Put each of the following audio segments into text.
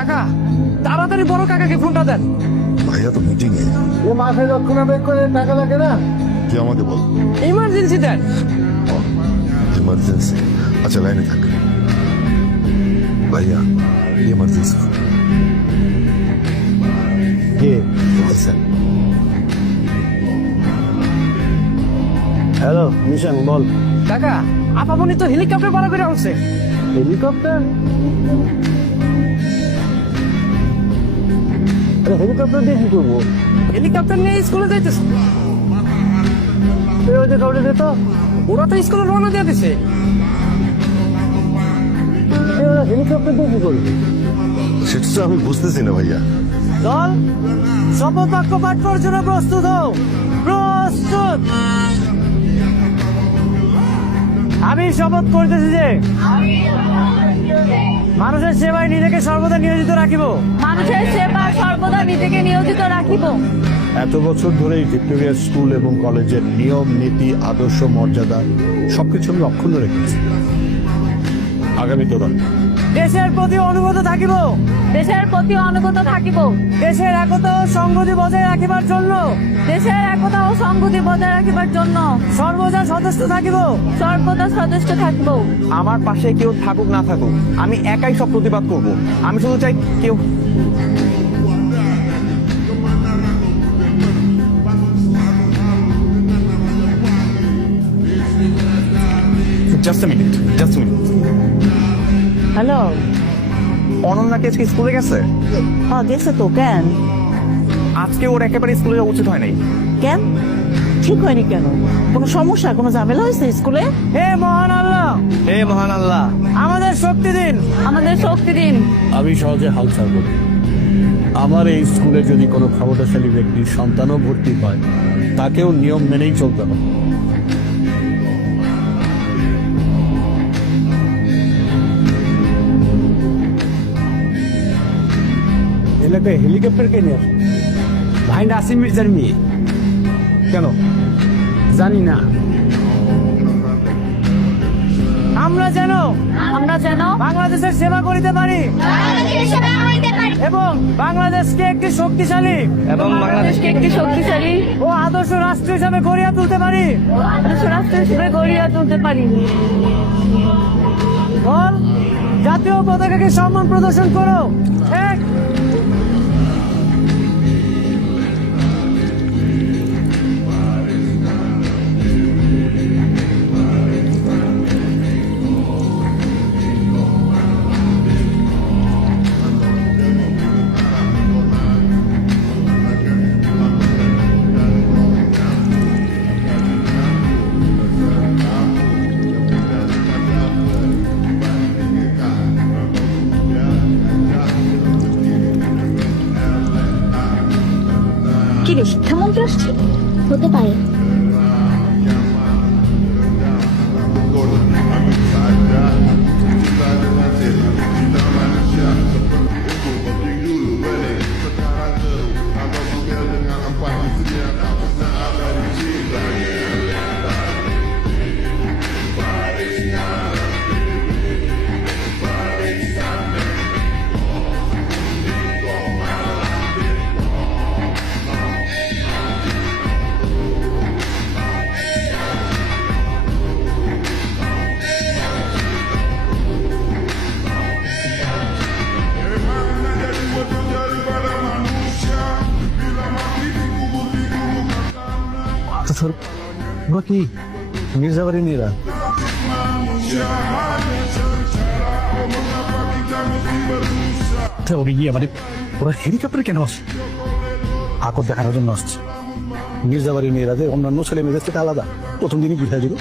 কাকা তাড়াতাড়ি বড় কাকাকে ফোনটা দেন। ভাইয়া তো মিটিং এ। ও মাসে রক্ষণাবেক্ষণ করে টাকা লাগে না। কি আমাকে বল। ইমার্জেন্সি দেন। ইমার্জেন্সি? আচ্ছা লাইনে থাক। ভাইয়া ইমার্জেন্সি। কে? আচ্ছা হ্যালো মিশন বল। কাকা আপামনি তো হেলিকপ্টার ভাড়া করে আনছে। হেলিকপ্টার? আরে হেলিকপ্টার দিয়ে কি করবো? হেলিকপ্টার নিয়ে স্কুলে যাইতেছে। ওই যে কাউকে দে তো। ওরা তো স্কুলে রওনা দিয়ে দিছে। ওরা হেলিকপ্টার দিয়ে কি করবে? সেটা তো আমি বুঝতেছি না ভাইয়া। দল শপথ বাক্য পাঠ করার জন্য প্রস্তুত হও। প্রস্তুত। আমি শপথ করতেছি যে মানুষের সেবায় নিজেকে সর্বদা নিয়োজিত রাখিব। মানুষের সেবা সর্বদা নিজেকে নিয়োজিত রাখিব। এত বছর ধরেই ভিক্টোরিয়া স্কুল এবং কলেজের নিয়ম নীতি আদর্শ মর্যাদা সবকিছু আমি অক্ষুণ্ণ রেখেছি। আগামী তোরণ দেশের প্রতি অনুগত থাকিব। দেশের প্রতি অনুগত থাকিব। দেশের একতা ও সংহতি বজায় রাখিবার জন্য দেশের একতা ও সংহতি বজায় রাখিবার জন্য সর্বদা সচেষ্ট থাকিব। সর্বদা সচেষ্ট থাকিব। আমার পাশে কেউ থাকুক না থাকুক আমি একাই সব প্রতিবাদ করব। আমি শুধু চাই কেউ জাস্ট মিনিট। হ্যালো। অনন্যা কি আজকে স্কুলে গেছে? হ্যাঁ গেছে তো। কেন? আজকে ওর একেবারে স্কুলে যাওয়া উচিত হয় নাই। কেন ঠিক হয়নি কেন? কোনো সমস্যা কোনো ঝামেলা হয়েছে স্কুলে? হে মহান আল্লাহ, হে মহান আল্লাহ, আমাদের শক্তি দিন। আমাদের শক্তি দিন। আমি সহজে হাল ছাড়ব না। আমার এই স্কুলে যদি কোনো ক্ষমতাশালী ব্যক্তির সন্তানও ভর্তি হয় তাকেও নিয়ম মেনেই চলতে হবে। এলাকায় হেলিকপ্টার কে নিয়ে আসে? ভাই নাসিম মির্জার মেয়ে। কেন জানি না। আমরা যেন বাংলাদেশের সেবা করিতে পারি এবং বাংলাদেশকে একটি শক্তিশালী বাংলাদেশকে একটি শক্তিশালী ও আদর্শ রাষ্ট্র হিসাবে গড়িয়া তুলতে পারি। আদর্শ রাষ্ট্র হিসেবে গড়িয়া তুলতে পারি। বল, জাতীয় পতাকাকে সম্মান প্রদর্শন করো। এক। কি রে শিক্ষামন্ত্রী আসছে? হতে পারে। কি মির্জাবাড়ি নিরা ওরে গিয়ে মানে ওরা হেলিকপ্টার কেন আসছে? আকর দেখানোর জন্য আসছে। মির্জাবাড়ি মেয়েরা যে অন্যান্য ছেলে মেয়েদের থেকে আলাদা প্রথম দিনই বুঝাই দিল।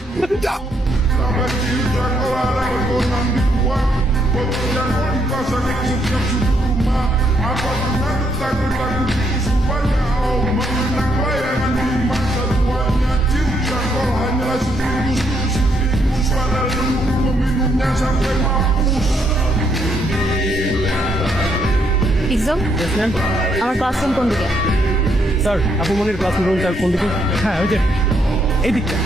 এক্সাম আমার ক্লাসরুম কোন দিকে? স্যার আপু মনির ক্লাসরুমটা কোন দিকে? হ্যাঁ ওই যে এই দিকটা।